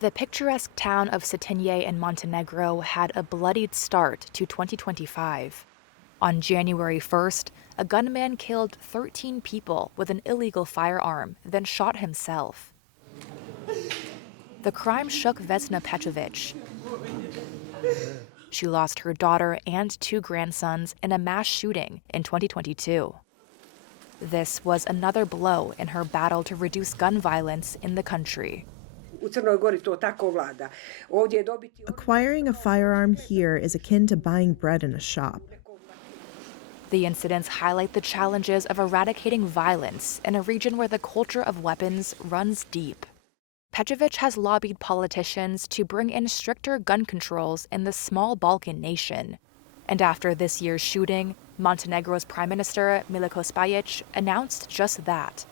The picturesque town of Cetinje in Montenegro had a bloodied start to 2025. On January 1st, a gunman killed 13 people with an illegal firearm, then shot himself. The crime shook Vesna Pejovic. She lost her daughter and 2 grandsons in a mass shooting in 2022. This was another blow in her battle to reduce gun violence in the country. Acquiring a firearm here is akin to buying bread in a shop. The incidents highlight the challenges of eradicating violence in a region where the culture of weapons runs deep. Pejovic has lobbied politicians to bring in stricter gun controls in the small Balkan nation. And after this year's shooting, Montenegro's Prime Minister Milojko Spajic announced just that.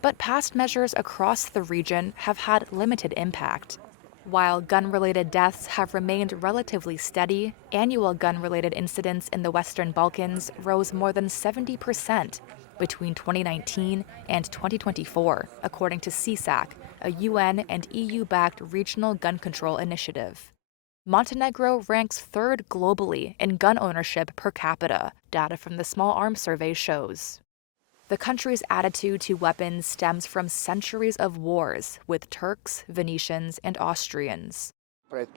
But past measures across the region have had limited impact. While gun-related deaths have remained relatively steady, annual gun-related incidents in the Western Balkans rose more than 70% between 2019 and 2024, according to CSAC, a UN and EU-backed regional gun control initiative. Montenegro ranks 3rd globally in gun ownership per capita, data from the Small Arms Survey shows. The country's attitude to weapons stems from centuries of wars with Turks, Venetians, and Austrians. It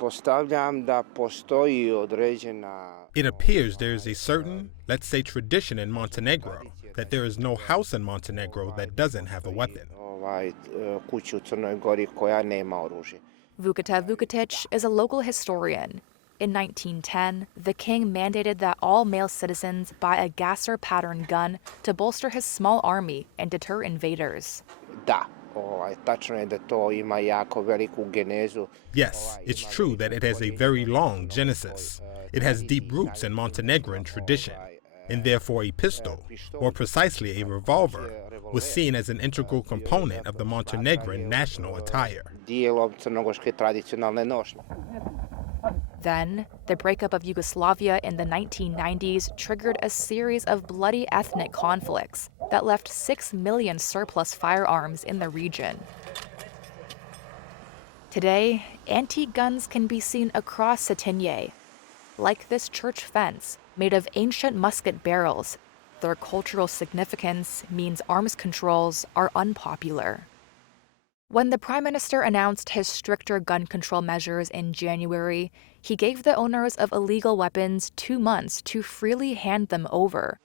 appears there is a certain, let's say, tradition in Montenegro, that there is no house in Montenegro that doesn't have a weapon. Vuceta Vucetic is a local historian. In 1910, the king mandated that all male citizens buy a gasser pattern gun to bolster his small army and deter invaders. Yes, it's true that it has a very long genesis. It has deep roots in Montenegrin tradition, and therefore a pistol, or precisely a revolver, was seen as an integral component of the Montenegrin national attire. Then, the breakup of Yugoslavia in the 1990s triggered a series of bloody ethnic conflicts that left 6 million surplus firearms in the region. Today, antique guns can be seen across Cetinje, like this church fence made of ancient musket barrels. Their cultural significance means arms controls are unpopular. When the Prime Minister announced his stricter gun control measures in January, he gave the owners of illegal weapons 2 months to freely hand them over.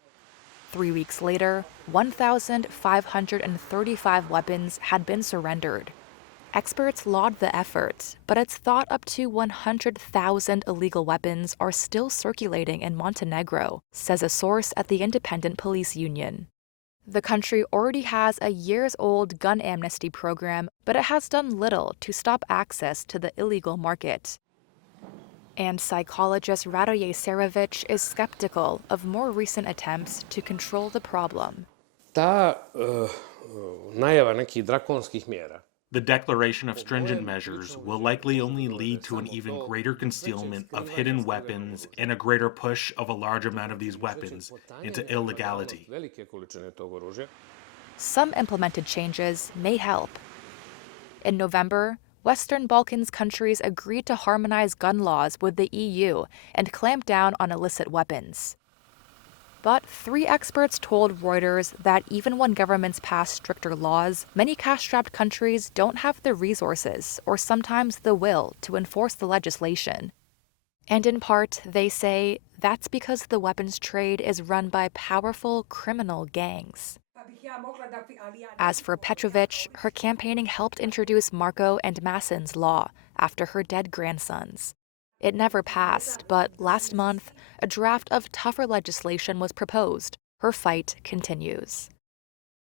3 weeks later, 1,535 weapons had been surrendered. Experts laud the effort, but it's thought up to 100,000 illegal weapons are still circulating in Montenegro, says a source at the Independent Police Union. The country already has a years-old gun amnesty program, but it has done little to stop access to the illegal market. And psychologist Radoje Serovic is skeptical of more recent attempts to control the problem. The declaration of stringent measures will likely only lead to an even greater concealment of hidden weapons and a greater push of a large amount of these weapons into illegality. Some implemented changes may help. In November, Western Balkans countries agreed to harmonize gun laws with the EU and clamp down on illicit weapons. But 3 experts told Reuters that even when governments pass stricter laws, many cash-strapped countries don't have the resources or sometimes the will to enforce the legislation. And in part, they say that's because the weapons trade is run by powerful criminal gangs. As for Pejovic, her campaigning helped introduce Marko and Masin's law after her dead grandsons. It never passed, but last month, a draft of tougher legislation was proposed. Her fight continues.